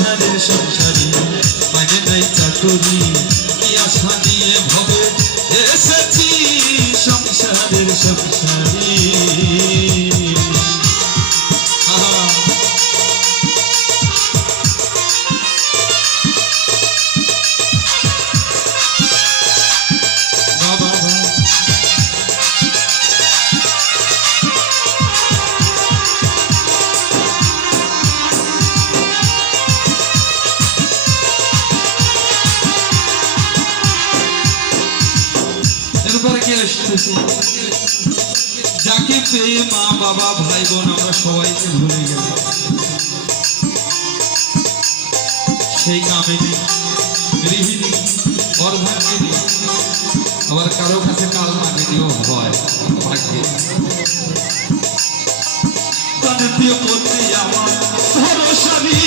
সংসারের সংসারী মানে নাই চাকরি কি আশা নিয়ে ভবে এসেছি সংসারের সংসারী যাকে পেয়ে মা বাবা ভাই বোন আমরা সবাইকে ভুলে গেল সেই কামিনী গৃহিণী অর্ধাঙ্গিনী আবার কারো কাছে কাল মাগিনীও হয় ভাগ্যে তাদের প্রিয় করতে আমার ভরসারি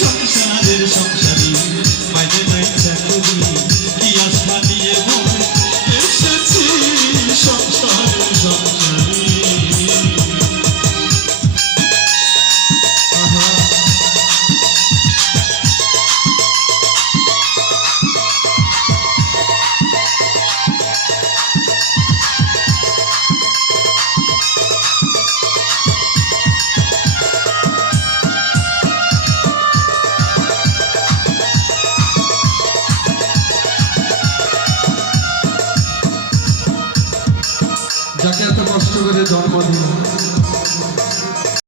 সংসারের সংসারী মাইনে নাই চাকরি কি আশা নিয়ে বলে এসেছি সংসারের সংসারী যাকে এত কষ্ট করে জন্ম দিল